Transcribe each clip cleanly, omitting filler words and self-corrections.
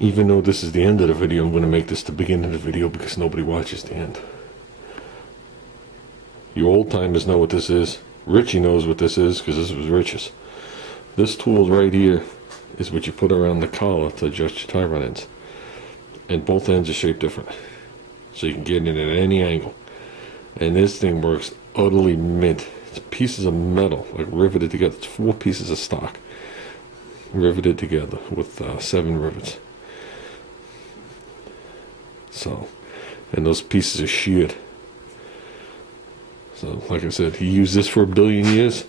Even though this is the end of the video, I'm going to make this the beginning of the video because nobody watches the end. You old timers know what this is. Richie knows what this is because this was Rich's. This tool right here is what you put around the collar to adjust your tie rod ends. And both ends are shaped different. So you can get in at any angle. And this thing works utterly mint. It's pieces of metal, like riveted together. It's 4 pieces of stock riveted together with 7 rivets. So, and those pieces are sheared. So, like I said, he used this for 1 billion years.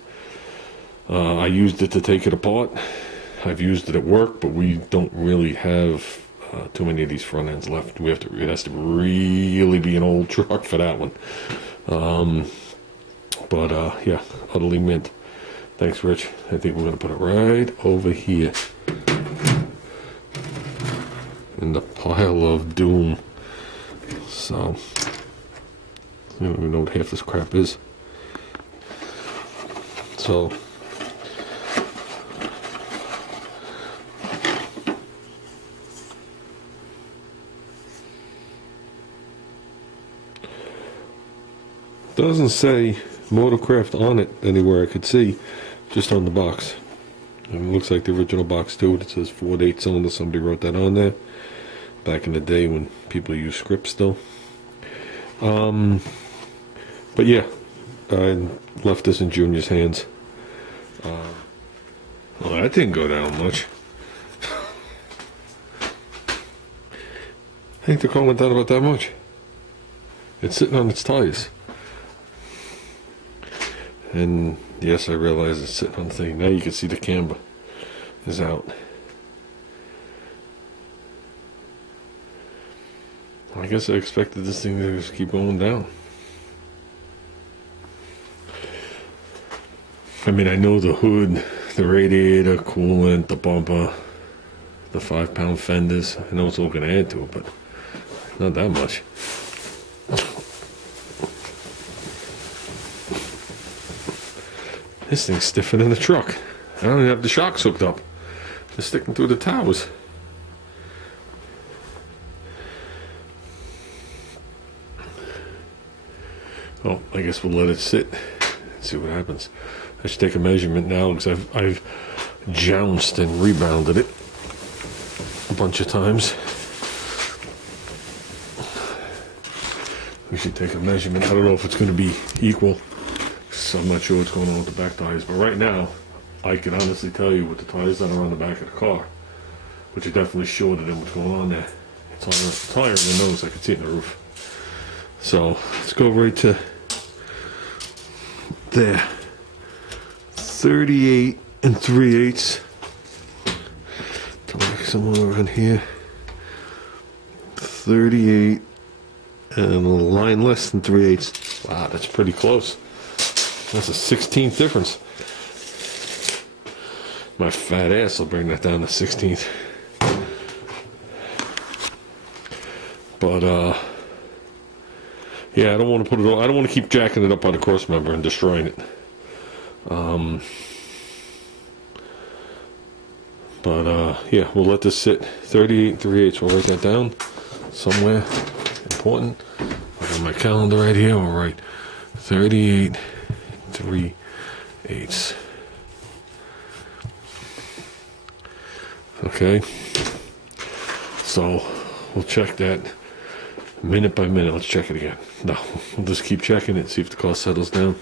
I used it to take it apart. I've used it at work, but we don't really have too many of these front ends left. It has to really be an old truck for that one. Yeah, utterly mint. Thanks, Rich. I think we're going to put it right over here in the pile of doom. So, I don't even know what half this crap is. So, doesn't say Motorcraft on it anywhere I could see, just on the box. And it looks like the original box too. It says 4 to 8 cylinder. Somebody wrote that on there back in the day when people used scripts still. But yeah, I left this in Junior's hands. Well, that didn't go down much. I think the car went down about that much. It's sitting on its tires. And yes, I realize it's sitting on the thing. Now you can see the camber is out. I guess I expected this thing to just keep going down. I mean, I know the hood, the radiator, coolant, the bumper, the 5-pound fenders. I know it's all going to add to it, but not that much. This thing's stiffer than the truck. I don't even have the shocks hooked up. They're sticking through the towers. Well, I guess we'll let it sit and see what happens. I should take a measurement now because I've jounced and rebounded it a bunch of times. We should take a measurement. I don't know if it's going to be equal. So I'm not sure what's going on with the back tires, but right now I can honestly tell you with the tires that are on the back of the car, which are definitely shorter than what's going on there. It's higher in the nose. I can see it in the roof. So let's go right to there. 38 3/8. Somewhere around here. 38 and a line less than 3/8. Wow, that's pretty close. That's a 16th difference. My fat ass will bring that down to 16th. But yeah, I don't want to put it on. I don't want to keep jacking it up on the cross member and destroying it. Yeah, we'll let this sit. 38 3/8. We'll write that down somewhere important. I got my calendar right here. We'll write 38 3/8. Okay. So we'll check that minute by minute. Let's check it again. No, we'll just keep checking it, see if the car settles down.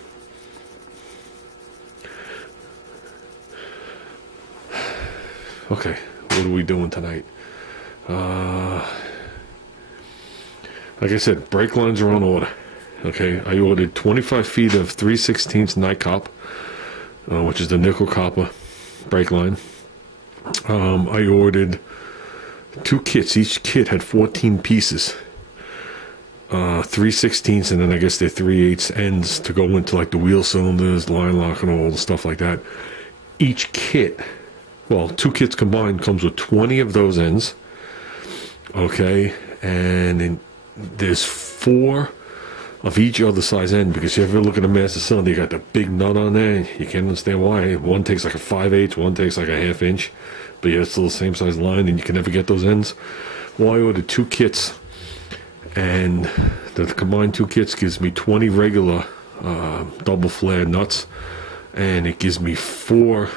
Okay, what are we doing tonight? Like I said, brake lines are on order. Okay, I ordered 25 feet of 3/16 night cop, which is the nickel copper brake line. I ordered 2 kits. Each kit had 14 pieces. 3/16, and then I guess they're 3/8 ends to go into like the wheel cylinders, line lock, and all the stuff like that. Each kit, well, 2 kits combined, comes with 20 of those ends. Okay, and then there's 4 of each other size end, because if you ever look at a master cylinder, you got the big nut on there. You can't understand why. One takes like a 5/8, one takes like a 1/2 inch. But yeah, it's still the same size line, and you can never get those ends. Well, I ordered 2 kits, and the combined 2 kits gives me 20 regular double flare nuts, and it gives me 4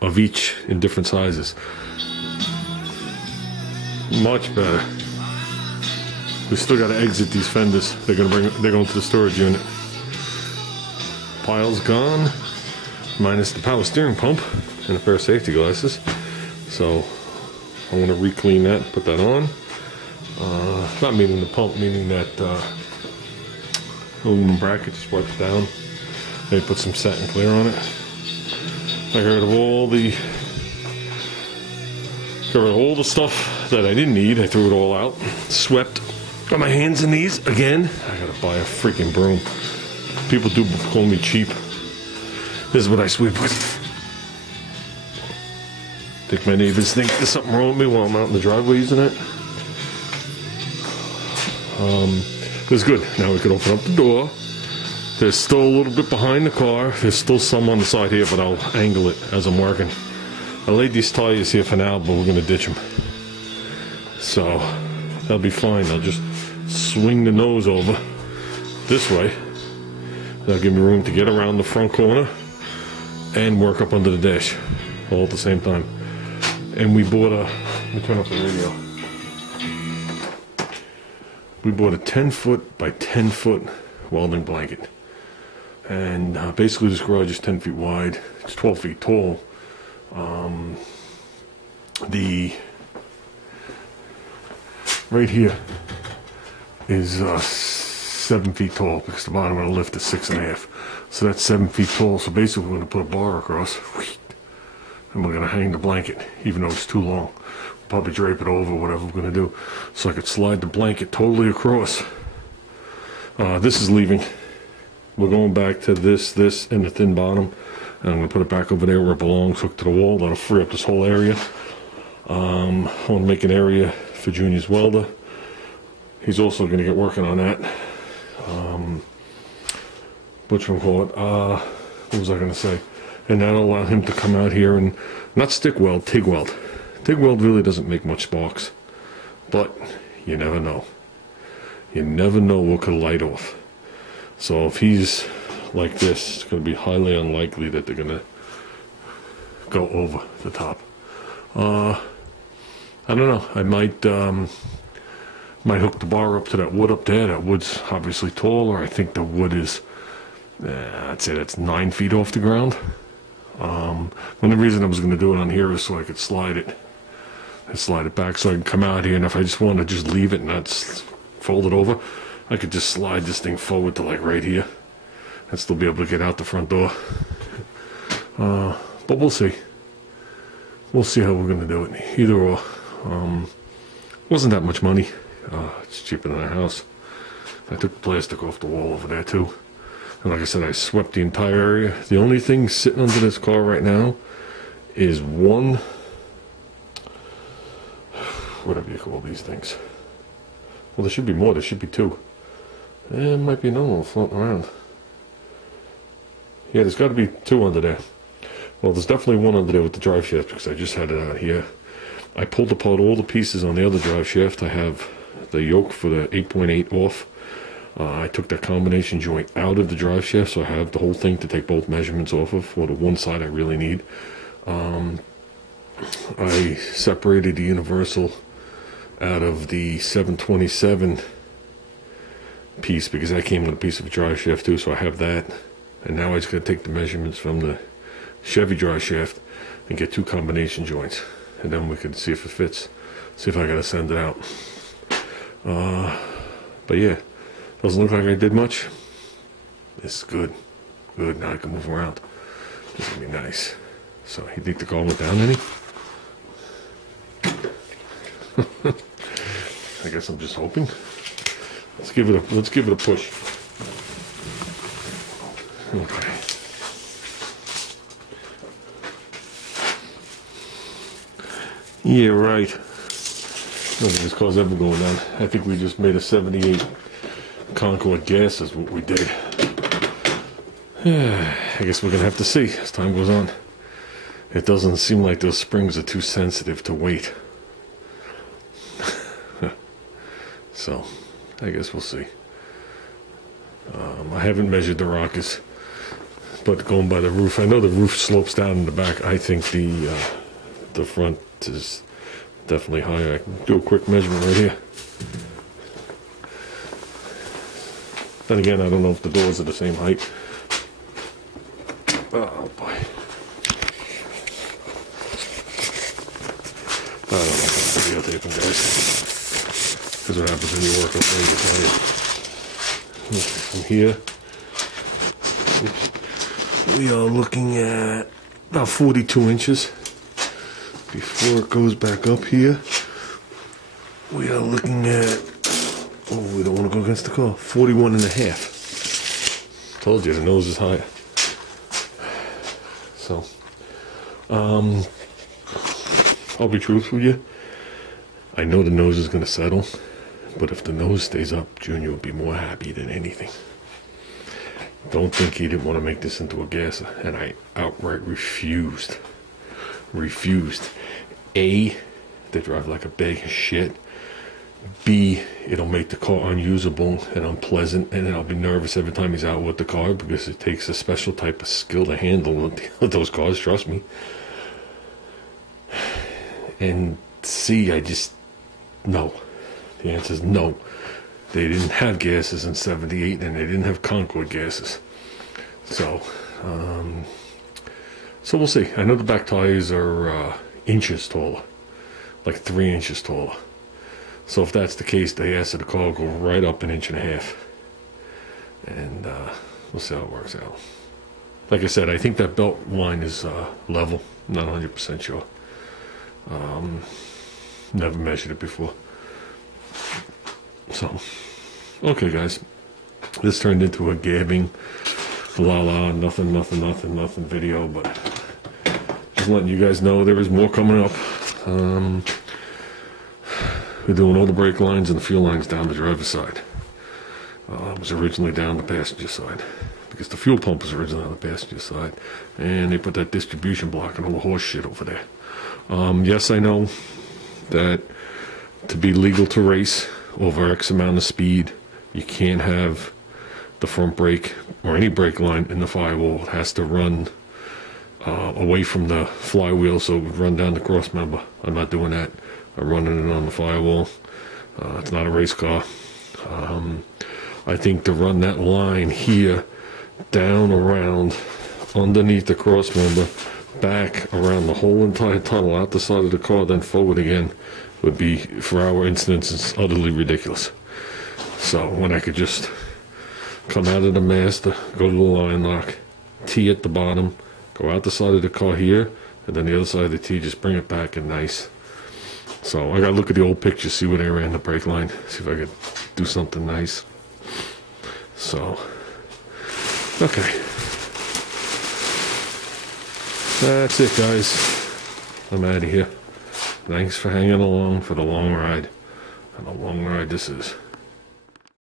of each in different sizes. Much better. We still got to exit these fenders. They're going to the storage unit. Pile's gone, minus the power steering pump and a pair of safety glasses. So I'm going to re-clean that, put that on. Not meaning the pump, meaning that aluminum bracket just wiped down. They put some satin clear on it. I got rid of all the stuff that I didn't need. I threw it all out, swept. Got my hands and knees again. I gotta buy a freaking broom. People do call me cheap. This is what I sweep with. Think my neighbors think there's something wrong with me while I'm out in the driveway using it. This is good. Now we can open up the door. There's still a little bit behind the car. There's still some on the side here, but I'll angle it as I'm working. I laid these tires here for now, but we're gonna ditch them. So that'll be fine. I'll just swing the nose over this way. That'll give me room to get around the front corner and work up under the dash all at the same time. And we bought a, let me turn up the radio. We bought a 10-foot by 10-foot welding blanket. And basically this garage is 10 feet wide. It's 12 feet tall. Right here is 7 feet tall because the bottom of the lift is 6.5. So that's 7 feet tall. So basically we're going to put a bar across and we're going to hang the blanket, even though it's too long. We'll probably drape it over, whatever we're going to do. So I could slide the blanket totally across. This is leaving. We're going back to this, and the thin bottom. And I'm going to put it back over there where it belongs, hooked to the wall. That'll free up this whole area. I want to make an area for Junior's welder. He's also going to get working on that. Whatchamacallit? What was I going to say? And that'll allow him to come out here and not stick weld, TIG weld. TIG weld really doesn't make much sparks, but you never know. You never know what could light off. So if he's like this, it's going to be highly unlikely that they're going to go over the top. I don't know. I might hook the bar up to that wood up there. That wood's obviously taller. I think the wood is, I'd say that's 9 feet off the ground. The only reason I was going to do it on here is so I could slide it and slide it back so I can come out here, and if I just want to just leave it and not fold it over, I could just slide this thing forward to like right here and still be able to get out the front door. But we'll see. We'll see how we're going to do it. Either or. Wasn't that much money. It's cheaper than our house. I took the plastic off the wall over there too. And like I said, I swept the entire area. The only thing sitting under this car right now is one, whatever you call these things. Well, there should be more. There should be 2. There might be another one floating around. Yeah, there's got to be 2 under there. Well, there's definitely one under there with the drive shaft because I just had it out here. I pulled apart all the pieces on the other drive shaft. I have the yoke for the 8.8 off. I took that combination joint out of the drive shaft, so I have the whole thing to take both measurements off of. Well, the one side I really need. I separated the universal out of the 727 piece because that came with a piece of a drive shaft too, so I have that. And now I just got to take the measurements from the Chevy drive shaft and get 2 combination joints, and then we can see if it fits, see if I got to send it out. But yeah, doesn't look like I did much. This is good. Good, now I can move around. This is gonna be nice. So you think the car went down any? I guess I'm just hoping. Let's give it a push. Okay. Yeah, right. I don't think this car's ever going down. I think we just made a 78 Concord gas is what we did. I guess we're gonna have to see as time goes on. it doesn't seem like those springs are too sensitive to weight. So, I guess we'll see. I haven't measured the rockers, but going by the roof, I know the roof slopes down in the back. I think the front is definitely higher. I can do a quick measurement right here. Then again, I don't know if the doors are the same height. Oh boy. I don't know if I'm videotaping, guys. Because what happens when you work all day, you tell you. From here, we are looking at about 42 inches. Before it goes back up here, we are looking at, oh, we don't want to go against the car, 41 and a half. Told you, the nose is higher. So, I'll be truthful with you. I know the nose is going to settle, but if the nose stays up, Junior will be more happy than anything. Don't think he didn't want to make this into a gasser, and I outright refused. A, they drive like a bag of shit. B, it'll make the car unusable and unpleasant, and then I'll be nervous every time he's out with the car because it takes a special type of skill to handle those cars, trust me. And C, no. The answer is no. They didn't have gases in 78, and they didn't have Concord gases. So we'll see. I know the back tires are inches taller, like 3 inches taller. So if that's the case, the ass of the car will go right up an inch and a half. And we'll see how it works out. Like I said, I think that belt line is level. I'm not 100% sure. Never measured it before. So, okay guys. This turned into a gabbing, nothing video, but just letting you guys know there is more coming up. We're doing all the brake lines and the fuel lines down the driver's side. It was originally down the passenger side because the fuel pump was originally on the passenger side, and they put that distribution block and all the horse shit over there. Yes, I know that to be legal to race over X amount of speed, you can't have the front brake or any brake line in the firewall. It has to run away from the flywheel, so it would run down the cross member. I'm not doing that. I'm running it on the firewall. It's not a race car. I think to run that line here down around underneath the cross member, back around the whole entire tunnel out the side of the car, then forward again, would be, for our instance, utterly ridiculous. So when I could just come out of the master, go to the line lock, T at the bottom, go out the side of the car here, and then the other side of the T, just bring it back and nice. So I gotta look at the old pictures, see where they ran the brake line, see if I could do something nice. So, okay. That's it, guys. I'm out of here. Thanks for hanging along for the long ride. And a long ride this is.